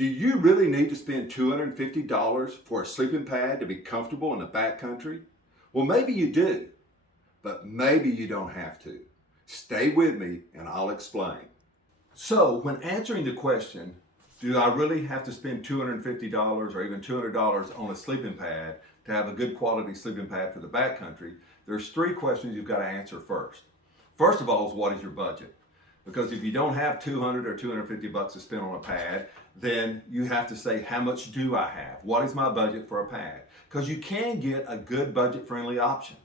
Do you really need to spend $250 for a sleeping pad to be comfortable in the backcountry? Well, maybe you do, but maybe you don't have to. Stay with me and I'll explain. So, when answering the question, do I really have to spend $250 or even $200 on a sleeping pad to have a good quality sleeping pad for the backcountry? There's three questions you've got to answer first. First of all is, what is your budget? Because if you don't have 200 or 250 bucks to spend on a pad, then you have to say, how much do I have? What is my budget for a pad? Because you can get a good budget-friendly option.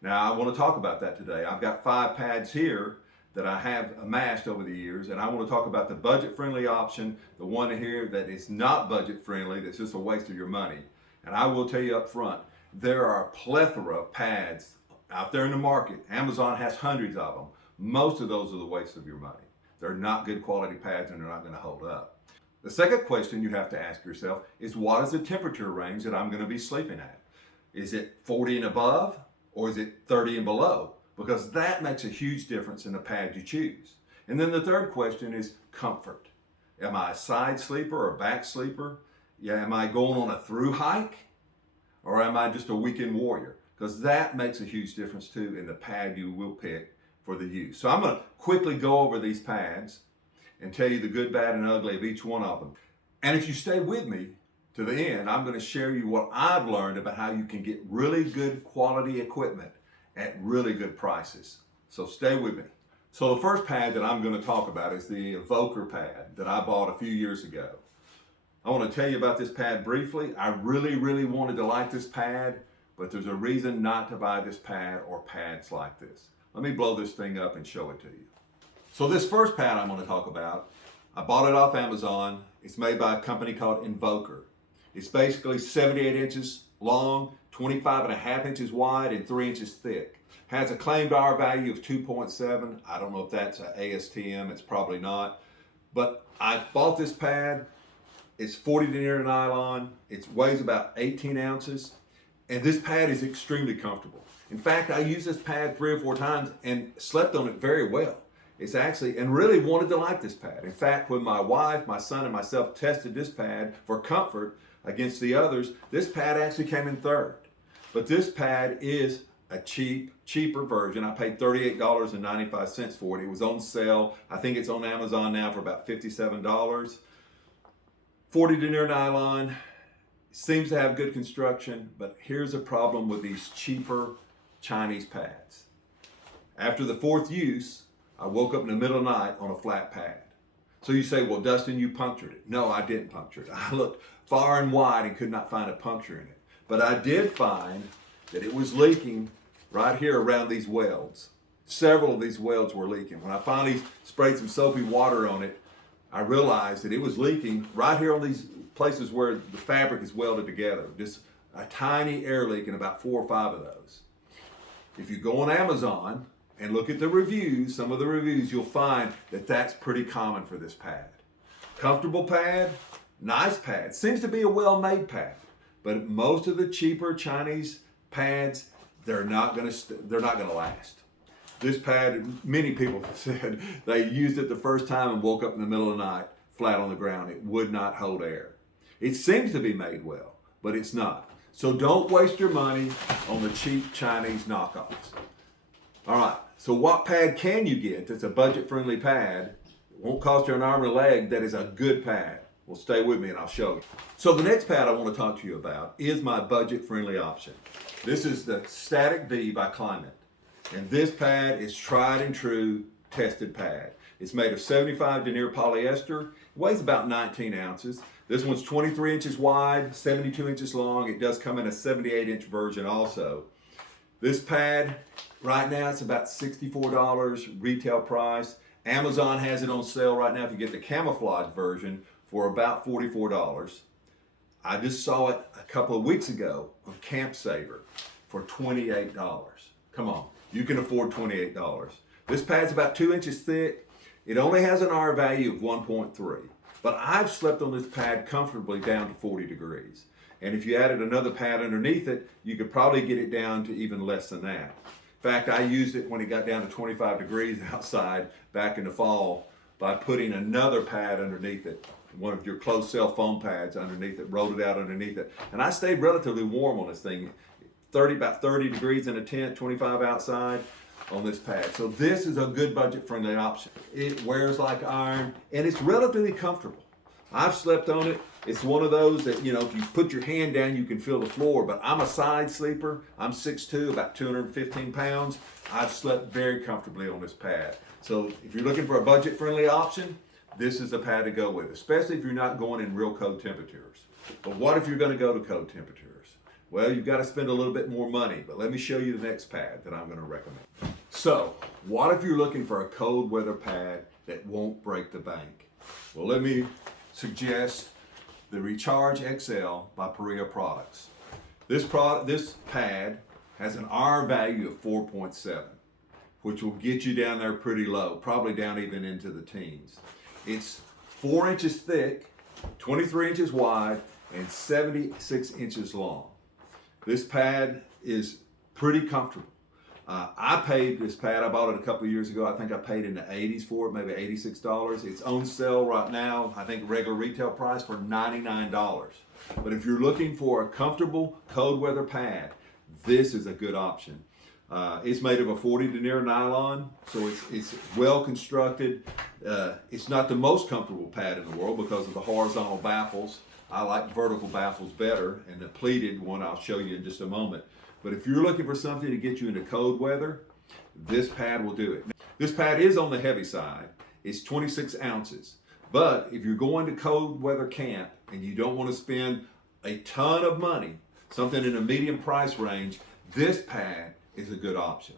Now, I want to talk about that today. I've got 5 pads here that I have amassed over the years, and I want to talk about the budget-friendly option, the one here that is not budget-friendly, that's just a waste of your money. And I will tell you up front, there are a plethora of pads out there in the market. Amazon has hundreds of them. Most of those are the waste of your money. They're not good quality pads and they're not going to hold up. The second question you have to ask yourself is, what is the temperature range that I'm going to be sleeping at? Is it 40 and above or is it 30 and below? Because that makes a huge difference in the pad you choose. And then the third question is comfort. Am I a side sleeper or a back sleeper? Yeah, am I going on a through hike or am I just a weekend warrior? Because that makes a huge difference too in the pad you will pick for the use. So I'm going to quickly go over these pads and tell you the good, bad, and ugly of each one of them. And if you stay with me to the end, I'm going to share you what I've learned about how you can get really good quality equipment at really good prices. So stay with me. So the first pad that I'm going to talk about is the Invoker pad that I bought a few years ago. I want to tell you about this pad briefly. I really wanted to like this pad, but there's a reason not to buy this pad or pads like this. Let me blow this thing up and show it to you. So this first pad I'm going to talk about, I bought it off Amazon. It's made by a company called Invoker. It's basically 78 inches long, 25.5 inches wide, and 3 inches thick. Has a claimed R value of 2.7. I don't know if that's an ASTM. It's probably not. But I bought this pad. It's 40 denier nylon. It weighs about 18 ounces. And this pad is extremely comfortable. In fact, I used this pad 3 or 4 times and slept on it very well. It's actually, and really wanted to like this pad. In fact, when my wife, my son, and myself tested this pad for comfort against the others, this pad actually came in third. But this pad is a cheaper version. I paid $38.95 for it. It was on sale. I think it's on Amazon now for about $57. 40 denier nylon. Seems to have good construction, but here's a problem with these cheaper Chinese pads. After the 4th use, I woke up in the middle of the night on a flat pad. So you say, well, Dustin, you punctured it. No, I didn't puncture it. I looked far and wide and could not find a puncture in it. But I did find that it was leaking right here around these welds. Several of these welds were leaking. When I finally sprayed some soapy water on it, I realized that it was leaking right here on these places where the fabric is welded together. Just a tiny air leak in about 4 or 5 of those. If you go on Amazon and look at the reviews, some of the reviews, you'll find that that's pretty common for this pad. Comfortable pad, nice pad, seems to be a well-made pad, but most of the cheaper Chinese pads, they're not going to last. This pad, many people said they used it the first time and woke up in the middle of the night flat on the ground. It would not hold air. It seems to be made well, but it's not. So don't waste your money on the cheap Chinese knockoffs. All right, so what pad can you get that's a budget-friendly pad? It won't cost you an arm and a leg, that is a good pad. Well, stay with me and I'll show you. So the next pad I want to talk to you about is my budget-friendly option. This is the Static V by Klymit. And this pad is tried and true, tested pad. It's made of 75 denier polyester. It weighs about 19 ounces. This one's 23 inches wide, 72 inches long. It does come in a 78-inch version also. This pad, right now, it's about $64 retail price. Amazon has it on sale right now if you get the camouflage version for about $44. I just saw it a couple of weeks ago on Camp Saver for $28. Come on, you can afford $28. This pad's about 2 inches thick. It only has an R value of 1.3, but I've slept on this pad comfortably down to 40 degrees. And if you added another pad underneath it, you could probably get it down to even less than that. In fact, I used it when it got down to 25 degrees outside back in the fall by putting another pad underneath it one of your closed cell foam pads underneath it, rolled it out underneath it. And I stayed relatively warm on this thing, about 30 degrees in a tent, 25 outside on this pad. So this is a good budget-friendly option. It wears like iron, and it's relatively comfortable. I've slept on it. It's one of those that, you know, if you put your hand down, you can feel the floor, but I'm a side sleeper. I'm 6'2", about 215 pounds. I've slept very comfortably on this pad. So if you're looking for a budget-friendly option, this is the pad to go with, especially if you're not going in real cold temperatures. But what if you're going to go to cold temperatures? Well, you've got to spend a little bit more money, but let me show you the next pad that I'm going to recommend. So, what if you're looking for a cold weather pad that won't break the bank? Well, let me suggest the Recharge XL by Paria products. This pad has an R value of 4.7, which will get you down there pretty low, probably down even into the teens. It's 4 inches thick, 23 inches wide, and 76 inches long. This pad is pretty comfortable. I paid this pad, I bought it a couple of years ago. I think I paid in the 80s for it, maybe $86. It's on sale right now, I think regular retail price for $99. But if you're looking for a comfortable cold weather pad, this is a good option. It's made of a 40 denier nylon, so it's well constructed. It's not the most comfortable pad in the world because of the horizontal baffles. I like vertical baffles better, and the pleated one I'll show you in just a moment. But if you're looking for something to get you into cold weather, this pad will do it. This pad is on the heavy side. It's 26 ounces. But if you're going to cold weather camp and you don't want to spend a ton of money, something in a medium price range, this pad is a good option.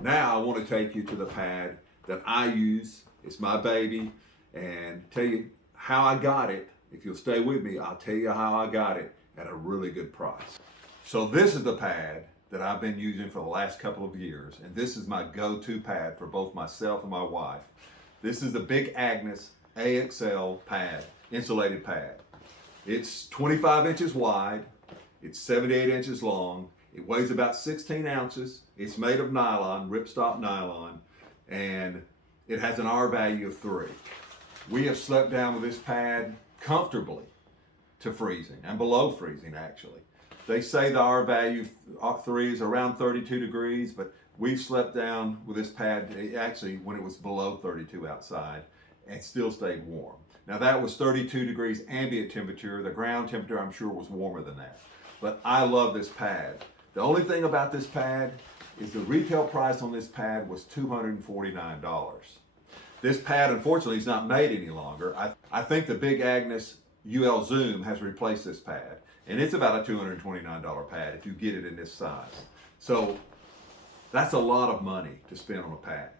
Now I want to take you to the pad that I use. It's my baby, and tell you how I got it. If you'll stay with me, I'll tell you how I got it at a really good price. So this is the pad that I've been using for the last couple of years, and this is my go-to pad for both myself and my wife. This is the Big Agnes AXL pad, insulated pad. It's 25 inches wide, it's 78 inches long, it weighs about 16 ounces, it's made of nylon, ripstop nylon, and it has an R value of 3. We have slept down with this pad comfortably to freezing, and below freezing actually. They say the R value 3 is around 32 degrees, but we've slept down with this pad actually when it was below 32 outside and still stayed warm. Now that was 32 degrees ambient temperature. The ground temperature I'm sure was warmer than that. But I love this pad. The only thing about this pad is the retail price on this pad was $249. This pad unfortunately is not made any longer. I think the Big Agnes UL Zoom has replaced this pad. And it's about a $229 pad if you get it in this size. So that's a lot of money to spend on a pad.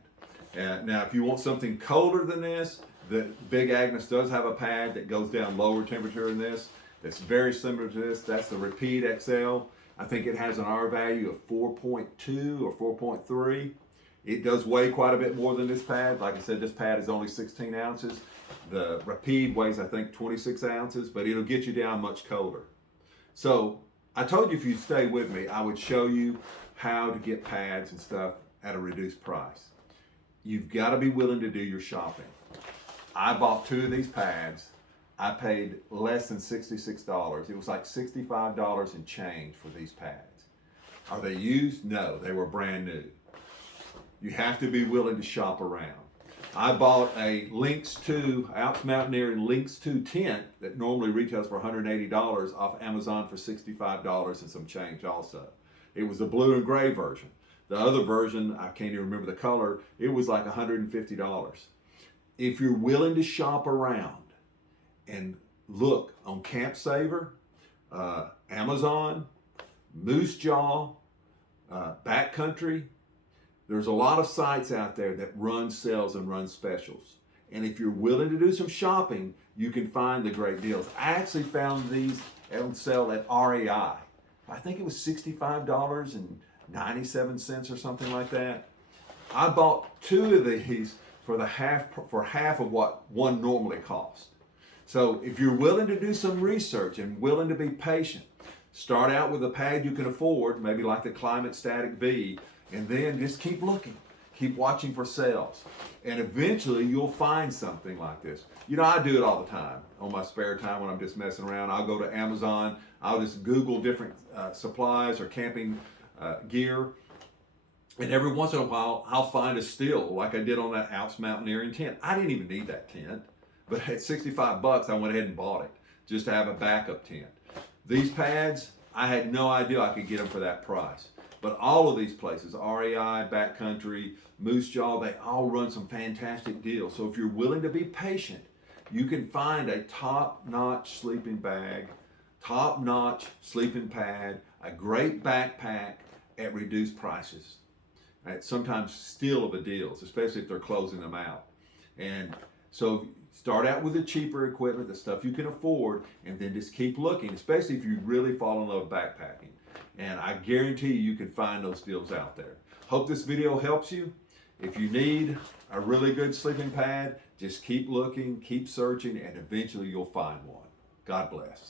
Now, if you want something colder than this, the Big Agnes does have a pad that goes down lower temperature than this. That's very similar to this. That's the Repeat XL. I think it has an R value of 4.2 or 4.3. It does weigh quite a bit more than this pad. Like I said, this pad is only 16 ounces. The Repeat weighs, I think, 26 ounces, but it'll get you down much colder. So I told you if you stay with me, I would show you how to get pads and stuff at a reduced price. You've got to be willing to do your shopping. I bought 2 of these pads. I paid less than $66. It was like $65 and change for these pads. Are they used? No, they were brand new. You have to be willing to shop around. I bought a Lynx 2, Alps Mountaineering Lynx 2 tent that normally retails for $180 off Amazon for $65 and some change also. It was the blue and gray version. The other version, I can't even remember the color, it was like $150. If you're willing to shop around and look on Camp Saver, Amazon, Moose Jaw, Backcountry, there's a lot of sites out there that run sales and run specials. And if you're willing to do some shopping, you can find the great deals. I actually found these on sale at REI. I think it was $65.97 or something like that. I bought 2 of these for half of what one normally costs. So if you're willing to do some research and willing to be patient, start out with a pad you can afford, maybe like the Klymit Static V, and then just keep looking. Keep watching for sales. And eventually you'll find something like this. You know, I do it all the time on my spare time when I'm just messing around. I'll go to Amazon, I'll just Google different supplies or camping gear. And every once in a while, I'll find a steal like I did on that Alps mountaineering tent. I didn't even need that tent, but at 65 bucks, I went ahead and bought it just to have a backup tent. These pads, I had no idea I could get them for that price. But all of these places, REI, Backcountry, Moose Jaw, they all run some fantastic deals. So if you're willing to be patient, you can find a top-notch sleeping bag, top-notch sleeping pad, a great backpack at reduced prices. Right? Sometimes steal of the deals, especially if they're closing them out. And so start out with the cheaper equipment, the stuff you can afford, and then just keep looking, especially if you really fall in love with backpacking. And I guarantee you can find those deals out there. Hope this video helps you. If you need a really good sleeping pad, just keep looking, keep searching, and eventually you'll find one. God bless.